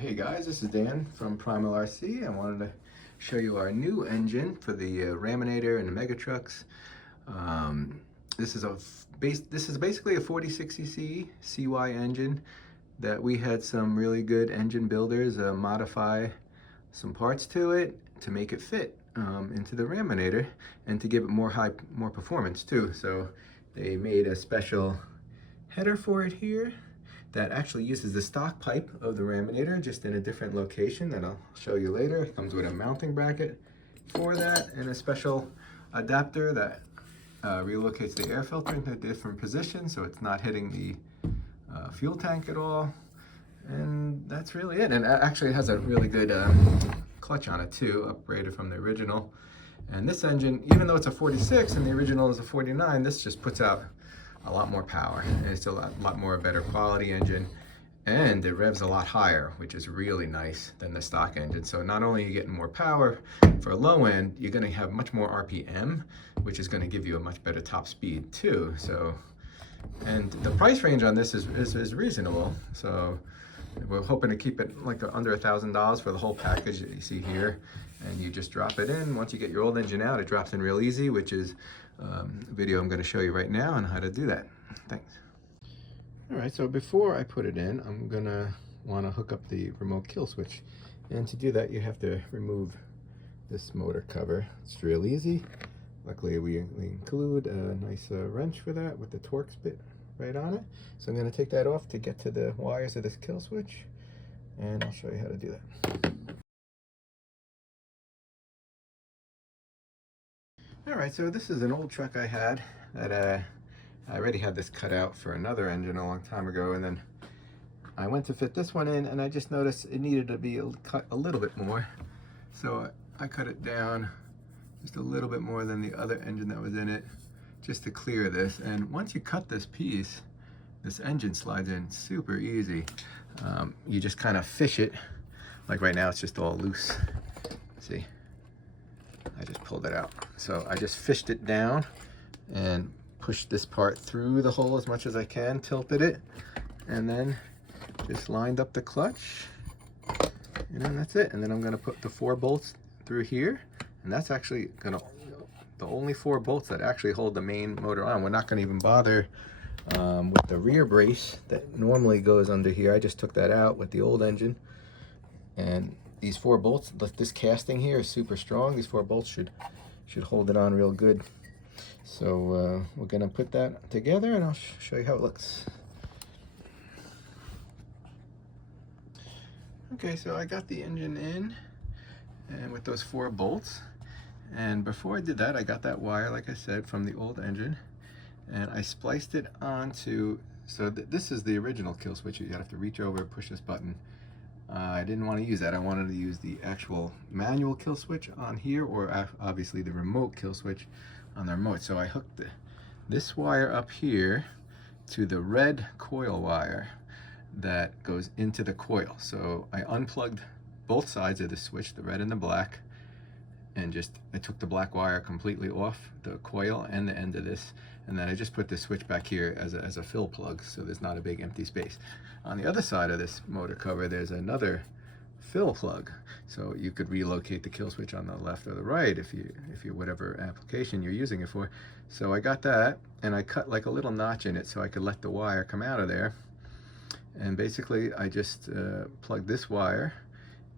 Hey guys, this is Dan from Primal RC. I wanted to show you our new engine for the Raminator and the Mega Trucks. This is basically a 46cc CY engine that we had some really good engine builders modify some parts to it to make it fit into the Raminator and to give it more performance too. So they made a special header for it here that actually uses the stock pipe of the Raminator, just in a different location that I'll show you later. It comes with a mounting bracket for that and a special adapter that relocates the air filter into a different position so it's not hitting the fuel tank at all. And that's really it. And actually it has a really good clutch on it too, upgraded from the original. And this engine, even though it's a 46 and the original is a 49, this just puts out a lot more power, and it's a lot more better quality engine, and it revs a lot higher, which is really nice than the stock engine. So not only are you getting more power for low end, you're going to have much more RPM, which is going to give you a much better top speed too. So, and the price range on this is reasonable. So we're hoping to keep it like under $1,000 for the whole package that you see here, and you just drop it in. Once you get your old engine out, it drops in real easy, which is a video I'm going to show you right now on how to do that. Thanks. All right, so before I put it in, I'm going to want to hook up the remote kill switch. And to do that, you have to remove this motor cover. It's real easy. Luckily, we include a nice wrench for that with the Torx bit right on it. So I'm going to take that off to get to the wires of this kill switch, and I'll show you how to do that. Alright, so this is an old truck I had that I already had this cut out for another engine a long time ago, and then I went to fit this one in and I just noticed it needed to be cut a little bit more. So I cut it down just a little bit more than the other engine that was in it, just to clear this. And once you cut this piece, this engine slides in super easy. You just kind of fish it. Like right now it's just all loose. See? I just pulled it out. So I just fished it down and pushed this part through the hole as much as I can, tilted it, and then just lined up the clutch, and then that's it. And then I'm going to put the 4 bolts through here, and that's actually going to the only 4 bolts that actually hold the main motor on. We're not going to even bother with the rear brace that normally goes under here. I just took that out with the old engine, and these 4 bolts, this casting here is super strong. These 4 bolts should hold it on real good. So we're gonna put that together, and I'll show you how it looks. Okay, so I got the engine in, and with those 4 bolts. And before I did that, I got that wire, like I said, from the old engine, and I spliced it onto. So this is the original kill switch. You have to reach over, push this button. I didn't want to use that. I wanted to use the actual manual kill switch on here, or obviously the remote kill switch on the remote. So I hooked this wire up here to the red coil wire that goes into the coil. So I unplugged both sides of the switch, the red and the black, and I took the black wire completely off the coil and the end of this, and then I just put the switch back here as a fill plug, so there's not a big empty space. On the other side of this motor cover, there's another fill plug, so you could relocate the kill switch on the left or the right if you whatever application you're using it for. So I got that, and I cut like a little notch in it so I could let the wire come out of there. And basically I just plugged this wire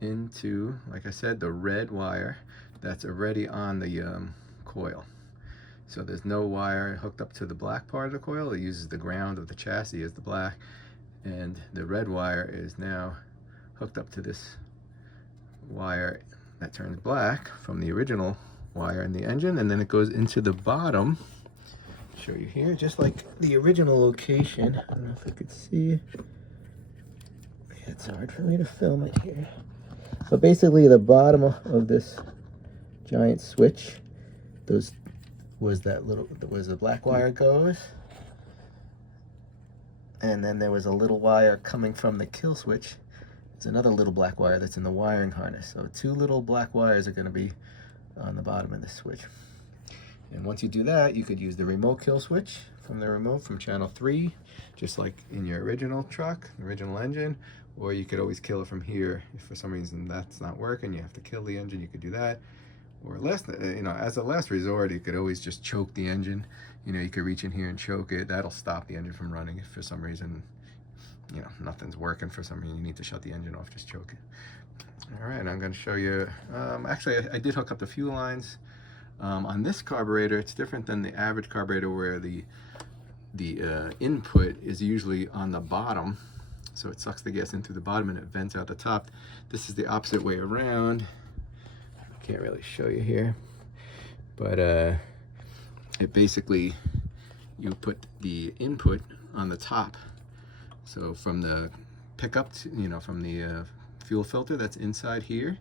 into, like I said, the red wire that's already on the coil. So there's no wire hooked up to the black part of the coil. It uses the ground of the chassis as the black, and the red wire is now hooked up to this wire that turns black from the original wire in the engine, and then it goes into the bottom. I'll show you here, just like the original location. I don't know if I could see. Yeah, it's hard for me to film it here. But basically the bottom of this giant switch, was the black wire goes, and then there was a little wire coming from the kill switch. It's another little black wire that's in the wiring harness. So 2 little black wires are going to be on the bottom of the switch. And once you do that, you could use the remote kill switch from the remote from channel 3, just like in your original truck, original engine, or you could always kill it from here. If for some reason that's not working, you have to kill the engine, you could do that. Or as a last resort, you could always just choke the engine. You could reach in here and choke it. That'll stop the engine from running if for some reason, nothing's working for some reason. You need to shut the engine off, just choke it. All right, I'm going to show you. Actually, I did hook up the fuel lines. On this carburetor, it's different than the average carburetor where the input is usually on the bottom. So it sucks the gas in through the bottom and it vents out the top. This is the opposite way around. I can't really show you here, but it basically, you put the input on the top. So from the pickup to, from the fuel filter that's inside here,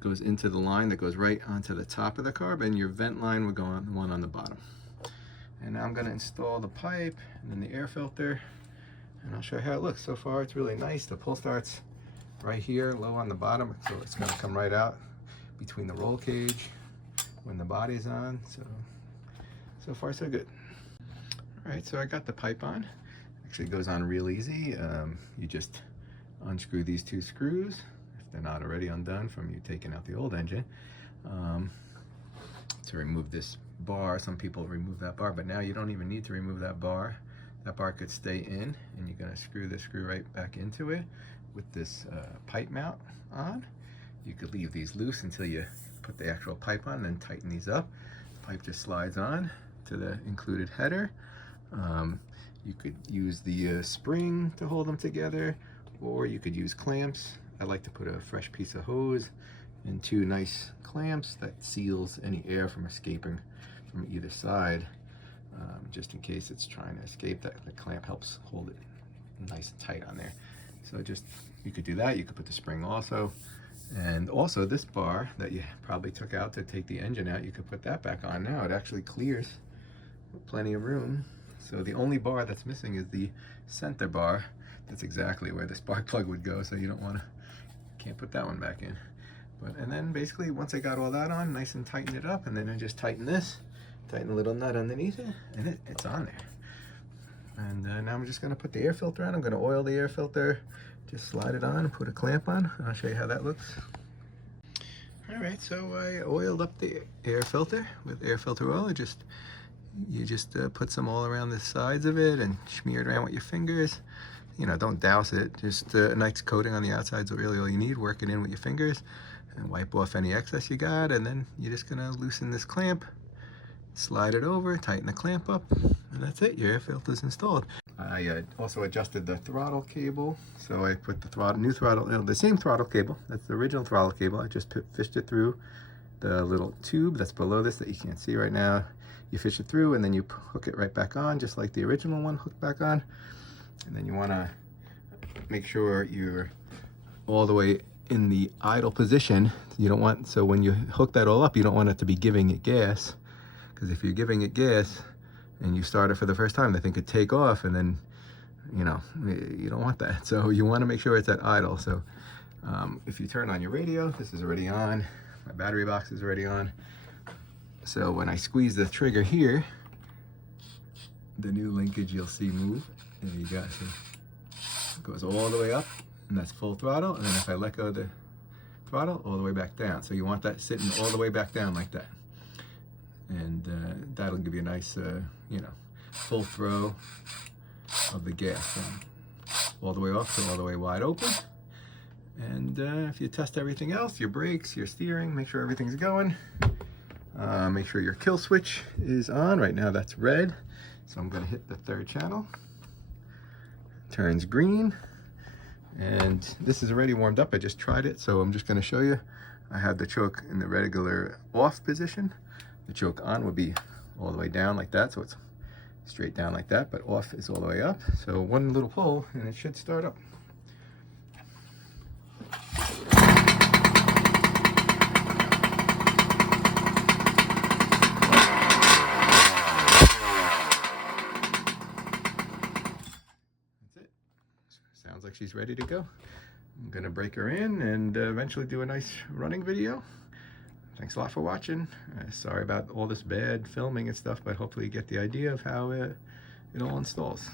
goes into the line that goes right onto the top of the carb, and your vent line would go on the one on the bottom. And now I'm going to install the pipe and then the air filter, and I'll show you how it looks. So far it's really nice. The pull starts right here, low on the bottom, so it's going to come right out between the roll cage when the body's on. So far so good. All right, so I got the pipe on. Actually, it goes on real easy. You just unscrew these two screws if they're not already undone from you taking out the old engine. To remove this bar, some people remove that bar, but now you don't even need to remove that bar. That bar could stay in, and you're going to screw this screw right back into it with this pipe mount on. You could leave these loose until you put the actual pipe on, then tighten these up. The pipe just slides on to the included header. You could use the spring to hold them together, or you could use clamps. I like to put a fresh piece of hose and two nice clamps that seals any air from escaping from either side, just in case it's trying to escape. That the clamp helps hold it nice and tight on there. So you could do that. You could put the spring also, and also this bar that you probably took out to take the engine out, you could put that back on now. It actually clears with plenty of room. So the only bar that's missing is the center bar. That's exactly where the spark plug would go, so you can't put that one back in. And then basically once I got all that on, nice and tighten it up, and then I just tighten a little nut underneath it, and it's on there. And now I'm just gonna put the air filter on. I'm gonna oil the air filter, just slide it on and put a clamp on, and I'll show you how that looks. All right, so I oiled up the air filter with air filter oil. You just put some all around the sides of it and smear it around with your fingers. Don't douse it, just a nice coating on the outside is really all you need. Work it in with your fingers and wipe off any excess you got, and then you're just gonna loosen this clamp, slide it over, tighten the clamp up, and that's it. Your air filter is installed. I also adjusted the throttle cable, so I put the same throttle cable, that's the original throttle cable. I just fished it through the little tube that's below this that you can't see right now. You fish it through, and then you hook it right back on, just like the original one hooked back on. And then you want to make sure you're all the way in the idle position. So when you hook that all up, you don't want it to be giving it gas, because if you're giving it gas and you start it for the first time, the thing could take off, and then you don't want that. So you want to make sure it's at idle. So if you turn on your radio, this is already on, my battery box is already on. So when I squeeze the trigger here, the new linkage you'll see move. There you go. See? It goes all the way up, and that's full throttle. And then if I let go of the throttle, all the way back down. So you want that sitting all the way back down like that. And that'll give you a nice, full throw of the gas from all the way off to all the way wide open. And if you test everything else, your brakes, your steering, make sure everything's going. Make sure your kill switch is on. Right now that's red, so I'm going to hit the third channel. Turns green, and this is already warmed up. I just tried it, so I'm just going to show you. I have the choke in the regular off position. The choke on would be all the way down like that, so it's straight down like that, but off is all the way up. So one little pull and it should start up. Sounds like she's ready to go. I'm gonna break her in and eventually do a nice running video. Thanks a lot for watching. Sorry about all this bad filming and stuff, but hopefully you get the idea of how it all installs.